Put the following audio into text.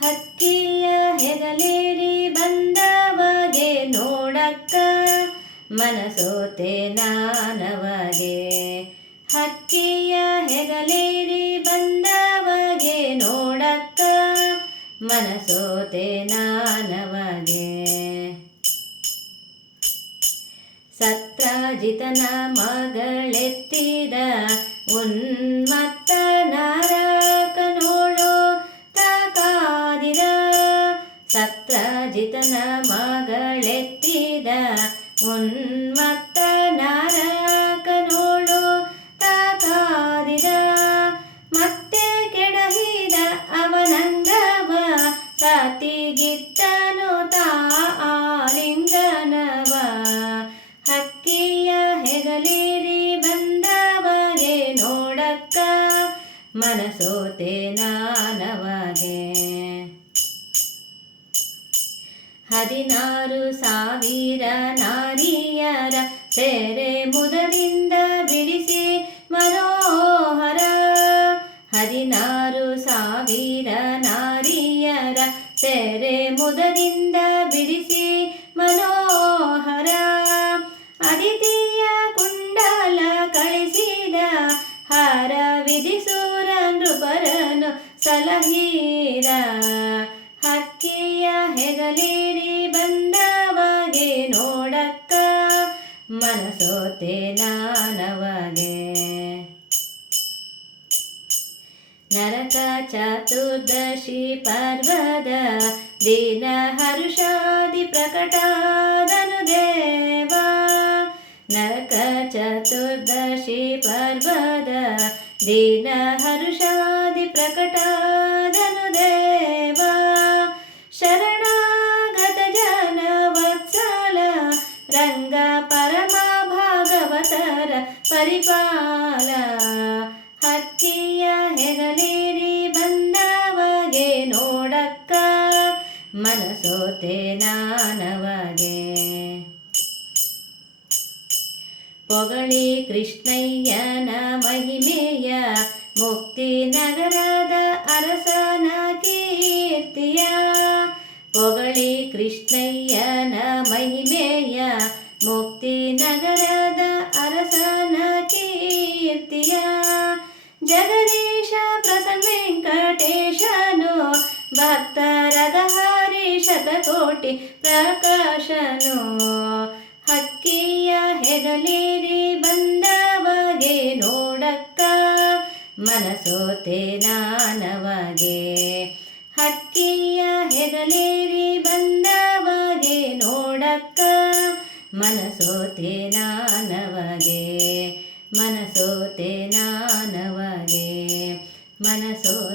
ಹಕ್ಕಿಯ ಹೆಗಲೇರಿ ಬಂದವಗೆ ನೋಡಕ್ಕ ಮನಸೋತೆ ನಾನವಗೆ. ಹಕ್ಕಿಯ ಹೆಗಲೇರಿ ಬಂದವಗೆ ನೋಡಕ್ಕ ಮನಸೋತೆ ನಾನವಗೆ. ಸತ್ರಾಜಿತನ ಮಗಳೆತ್ತಿದ ಉನ್ಮತ್ತ ಸತ್ರಾಜಿತನ ಮಗಳೆತ್ತಿದ ಉನ್ಮತ್ತ ನಾರಕ ನೋಡು ತಾಕಾದಿದ ಮತ್ತೆ ಕೆಡಹಿದ ಅವನಂಗವ ಸತಿಗಿತ್ತನು ತಾ ಆಲಿಂಗನವ ಹಕ್ಕಿಯ ಹೆಗಲೇರಿ ಬಂದವನೇ ನೋಡಕ್ಕ, ಮನಸೋತೆ ನಾನವಗೆ. ಹದಿನಾರು ಸಾವಿರ ನಾರಿಯರ ಸೆರೆ ಮುದದಿಂದ ಬಿಡಿಸಿ ಮನೋಹರ. ಹದಿನಾರು ಸಾವಿರ ನಾರಿಯರ ಸೆರೆ ಮುದದಿಂದ ಬಿಡಿಸಿ ಮನೋಹರ. ಅದಿತಿಯ ಕುಂಡಲ ಕಳಿಸಿದ ಹರ ವಿಧಿಸೂರ ನೃಪರನು ಸಲಹೀರ ಮನಸೋತೆ ನಾನವಗೆ ನರಕ ಚತುರ್ದಶಿ ಪರ್ವದ ದಿನ ಹರುಷಾದಿ ಪರಿಪಾಲ. ಹಕ್ಕಿಯ ಹೆಗಲೇರಿ ಬಂದವಗೆ ನೋಡಕ್ಕ. ಮನಸೋತೆ ನಾನವಗೆ. ಪೊಗಳಿ ಕೃಷ್ಣಯ್ಯನ ಮಹಿಮೆಯ ಮುಕ್ತಿ ನಗರದ ಶತಕೋಟಿ ಪ್ರಕಾಶನು ಹಕ್ಕಿಯ ಹೆಗಲೇರಿ ಬಂದವಗೆ ನೋಡಕ್ಕ ಮನಸೋತೆ ನಾನವಗೆ. ಹಕ್ಕಿಯ ಹೆಗಲೇರಿ ಬಂದವಗೆ ನೋಡಕ್ಕ ಮನಸೋತೆ ನಾನವಗೆ. ಮನಸೋತೆ ನಾನವಗೆ. ಮನಸೋ